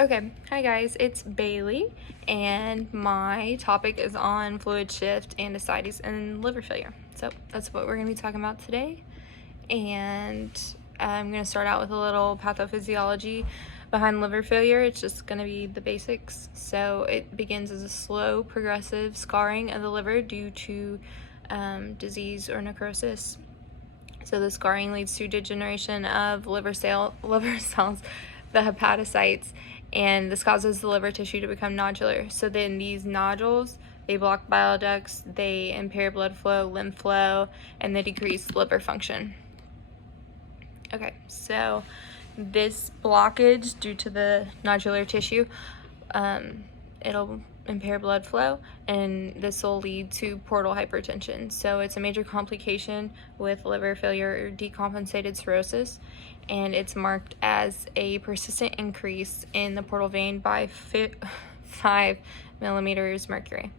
Okay, hi guys, it's Bailey, and my topic is on fluid shift and ascites and liver failure. So that's what we're going to be talking about today. And I'm going to start out with a little pathophysiology behind liver failure. It's just going to be the basics. So it begins as a slow, progressive scarring of the liver due to disease or necrosis. So the scarring leads to degeneration of liver cells, the hepatocytes, and this causes the liver tissue to become nodular. So then these nodules, they block bile ducts, they impair blood flow, lymph flow, and they decrease liver function. Okay, so this blockage due to the nodular tissue, it'll impair blood flow, and this will lead to portal hypertension. So it's a major complication with liver failure or decompensated cirrhosis, and it's marked as a persistent increase in the portal vein by 5 millimeters mercury.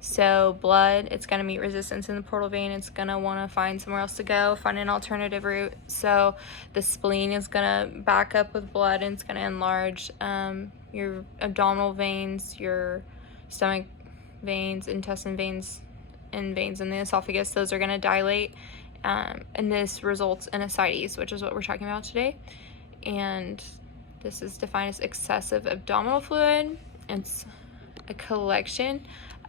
So blood, it's going to meet resistance in the portal vein. It's going to want to find somewhere else to go, find an alternative route. So the spleen is going to back up with blood, and it's going to enlarge your abdominal veins, your stomach veins, intestine veins, and veins in the esophagus. Those are going to dilate, and this results in ascites, which is what we're talking about today. And this is defined as excessive abdominal fluid. It's a collection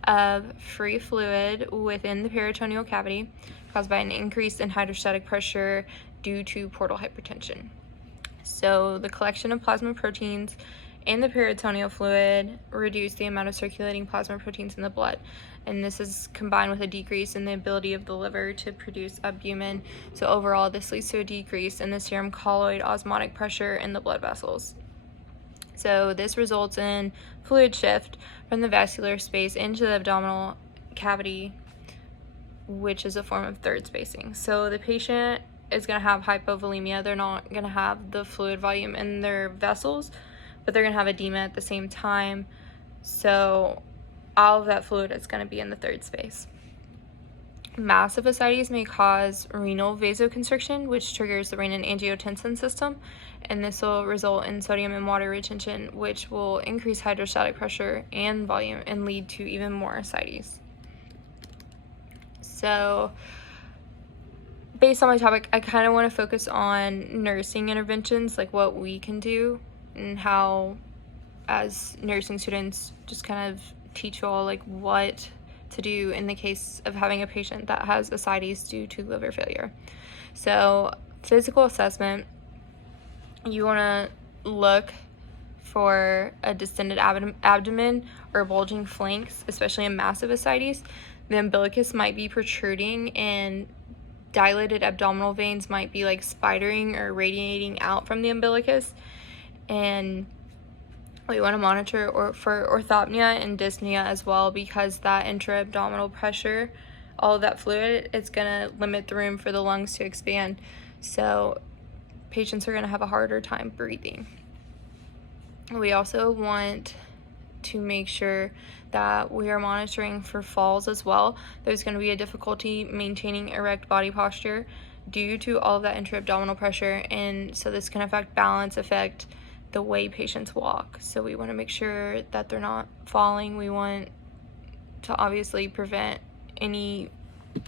of free fluid within the peritoneal cavity caused by an increase in hydrostatic pressure due to portal hypertension. So the collection of plasma proteins in the peritoneal fluid reduce the amount of circulating plasma proteins in the blood, and this is combined with a decrease in the ability of the liver to produce albumin. So overall, this leads to a decrease in the serum colloid osmotic pressure in the blood vessels. So this results in fluid shift from the vascular space into the abdominal cavity, which is a form of third spacing. So the patient is going to have hypovolemia. They're not going to have the fluid volume in their vessels, but they're going to have edema at the same time. So all of that fluid is going to be in the third space. Massive ascites may cause renal vasoconstriction, which triggers the renin-angiotensin system, and this will result in sodium and water retention, which will increase hydrostatic pressure and volume and lead to even more ascites. So based on my topic, I kind of want to focus on nursing interventions, like what we can do and how, as nursing students, just kind of teach you all like what to do in the case of having a patient that has ascites due to liver failure. So physical assessment, you want to look for a distended abdomen or bulging flanks, especially in massive ascites. The umbilicus might be protruding, and dilated abdominal veins might be like spidering or radiating out from the umbilicus. And we want to monitor for orthopnea and dyspnea as well, because that intra-abdominal pressure, all of that fluid, it's going to limit the room for the lungs to expand. So patients are going to have a harder time breathing. We also want to make sure that we are monitoring for falls as well. There's going to be a difficulty maintaining erect body posture due to all of that intra-abdominal pressure, and so this can affect balance, affect the way patients walk. So we want to make sure that they're not falling. We want to obviously prevent any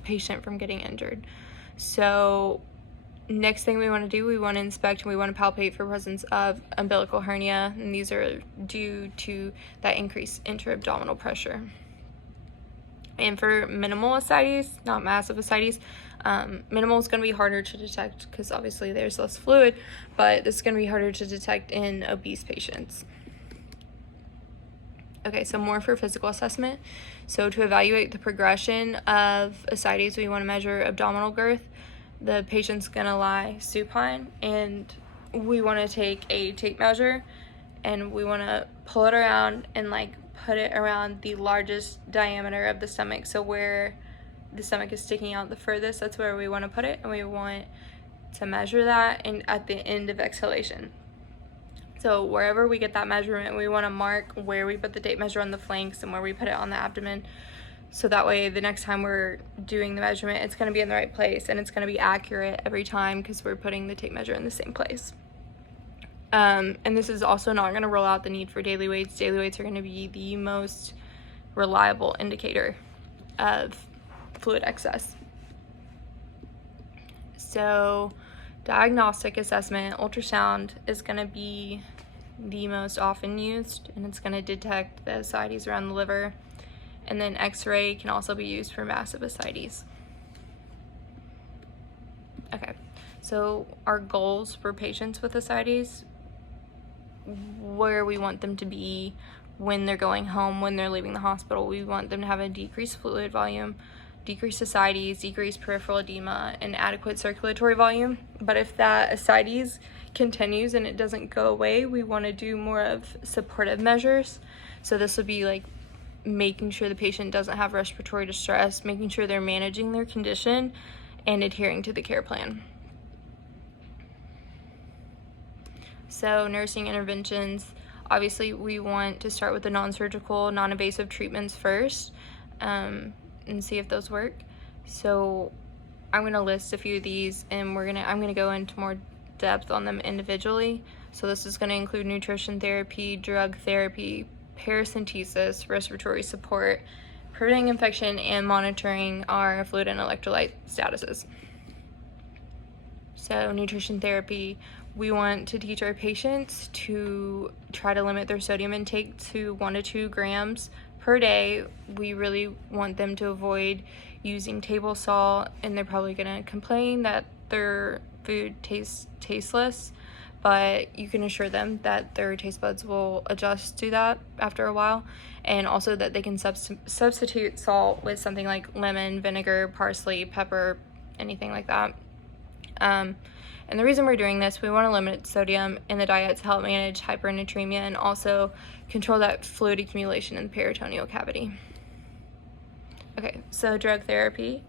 patient from getting injured. So next thing we want to do, we want to inspect and we want to palpate for presence of umbilical hernia, and these are due to that increased intra-abdominal pressure. And for minimal ascites, not massive ascites, minimal is going to be harder to detect because obviously there's less fluid, but this is going to be harder to detect in obese patients. Okay, so more for physical assessment. So to evaluate the progression of ascites, we want to measure abdominal girth. The patient's going to lie supine, and we want to take a tape measure, and we want to pull it around and like put it around the largest diameter of the stomach. So where the stomach is sticking out the furthest, that's where we want to put it, and we want to measure that and at the end of exhalation. So wherever we get that measurement, we want to mark where we put the tape measure on the flanks and where we put it on the abdomen, so that way the next time we're doing the measurement, it's going to be in the right place and it's going to be accurate every time because we're putting the tape measure in the same place. And this is also not going to rule out the need for daily weights. Daily weights are going to be the most reliable indicator of fluid excess. So diagnostic assessment, ultrasound is going to be the most often used, and it's going to detect the ascites around the liver. And then x-ray can also be used for massive ascites. Okay, so our goals for patients with ascites, where we want them to be when they're going home, when they're leaving the hospital, we want them to have a decreased fluid volume, decreased ascites, decreased peripheral edema, and adequate circulatory volume. But if that ascites continues and it doesn't go away, we want to do more of supportive measures. So this would be like making sure the patient doesn't have respiratory distress, making sure they're managing their condition, and adhering to the care plan. So nursing interventions, obviously we want to start with the non-surgical, non-invasive treatments first, and see if those work. So I'm going to list a few of these, and I'm going to go into more depth on them individually. So this is going to include nutrition therapy, drug therapy, paracentesis, respiratory support, preventing infection, and monitoring our fluid and electrolyte statuses. So nutrition therapy, we want to teach our patients to try to limit their sodium intake to 1 to 2 grams per day. We really want them to avoid using table salt, and they're probably going to complain that their food tastes tasteless, but you can assure them that their taste buds will adjust to that after a while, and also that they can substitute salt with something like lemon, vinegar, parsley, pepper, anything like that. And the reason we're doing this, we want to limit sodium in the diet to help manage hypernatremia and also control that fluid accumulation in the peritoneal cavity. Okay, so drug therapy.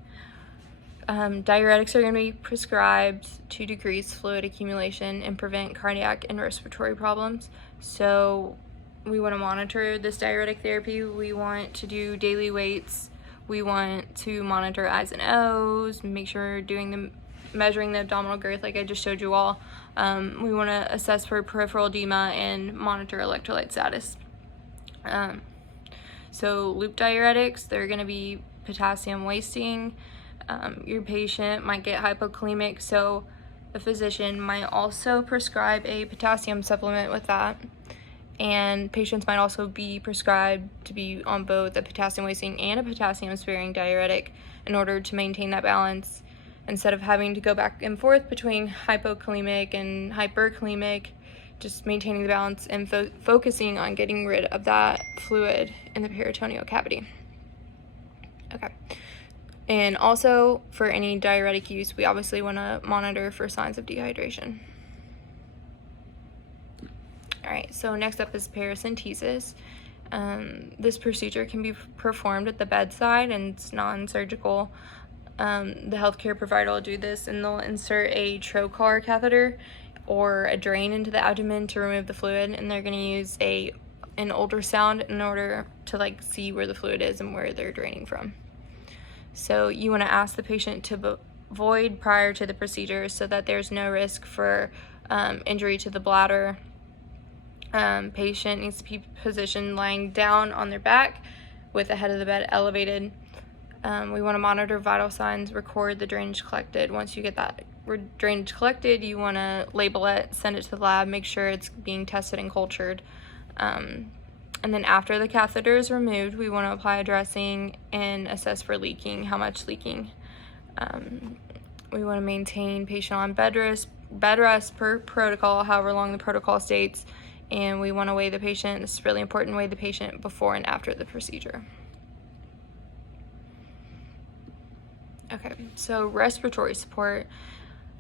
Diuretics are going to be prescribed to decrease fluid accumulation and prevent cardiac and respiratory problems. So we want to monitor this diuretic therapy. We want to do daily weights. We want to monitor I's and O's, make sure we're measuring the abdominal girth like I just showed you all. We want to assess for peripheral edema and monitor electrolyte status. So loop diuretics, they're going to be potassium wasting. Your patient might get hypokalemic, so a physician might also prescribe a potassium supplement with that. And patients might also be prescribed to be on both a potassium wasting and a potassium sparing diuretic in order to maintain that balance, instead of having to go back and forth between hypokalemic and hyperkalemic, just maintaining the balance and focusing on getting rid of that fluid in the peritoneal cavity. Okay. And also, for any diuretic use, we obviously want to monitor for signs of dehydration. Alright, so next up is paracentesis. This procedure can be performed at the bedside, and it's non-surgical. The healthcare provider will do this, and they'll insert a trocar catheter or a drain into the abdomen to remove the fluid, and they're going to use an ultrasound in order to see where the fluid is and where they're draining from. So you want to ask the patient to void prior to the procedure so that there's no risk for injury to the bladder. Patient needs to be positioned lying down on their back with the head of the bed elevated. We want to monitor vital signs, record the drainage collected. Once you get that drainage collected, you want to label it, send it to the lab, make sure it's being tested and cultured. And then after the catheter is removed, we want to apply a dressing and assess for leaking, how much leaking. We want to maintain patient on bed rest per protocol, however long the protocol states. And we want to weigh the patient, this is really important, weigh the patient before and after the procedure. Okay, so respiratory support.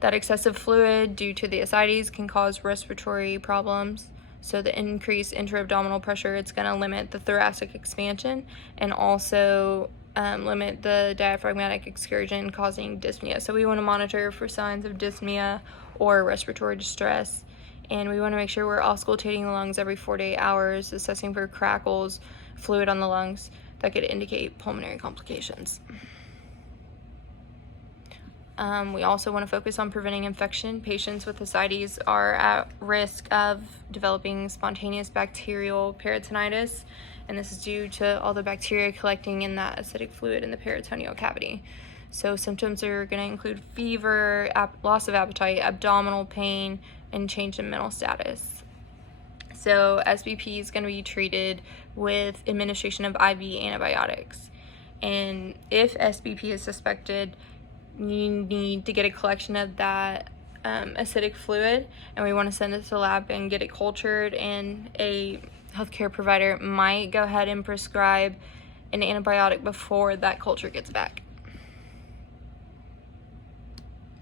That excessive fluid due to the ascites can cause respiratory problems. So the increased intra-abdominal pressure, it's going to limit the thoracic expansion and also limit the diaphragmatic excursion, causing dyspnea. So we want to monitor for signs of dyspnea or respiratory distress. And we want to make sure we're auscultating the lungs every 4 to 8 hours, assessing for crackles, fluid on the lungs that could indicate pulmonary complications. We also want to focus on preventing infection. Patients with ascites are at risk of developing spontaneous bacterial peritonitis, and this is due to all the bacteria collecting in that acidic fluid in the peritoneal cavity. So symptoms are going to include fever, loss of appetite, abdominal pain, and change in mental status. So SBP is going to be treated with administration of IV antibiotics. And if SBP is suspected, you need to get a collection of that acidic fluid, and we want to send it to the lab and get it cultured, and a healthcare provider might go ahead and prescribe an antibiotic before that culture gets back.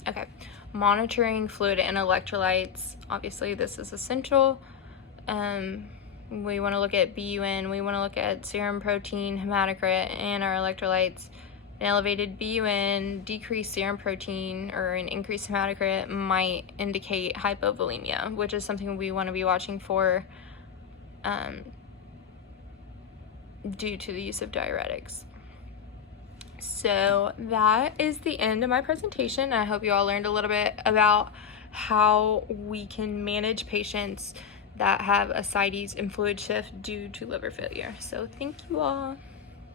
Okay, monitoring fluid and electrolytes. Obviously, this is essential. We want to look at BUN, we want to look at serum protein, hematocrit, and our electrolytes. An elevated BUN, decreased serum protein, or an increased hematocrit might indicate hypovolemia, which is something we want to be watching for due to the use of diuretics. So that is the end of my presentation. I hope you all learned a little bit about how we can manage patients that have ascites and fluid shift due to liver failure. So thank you all.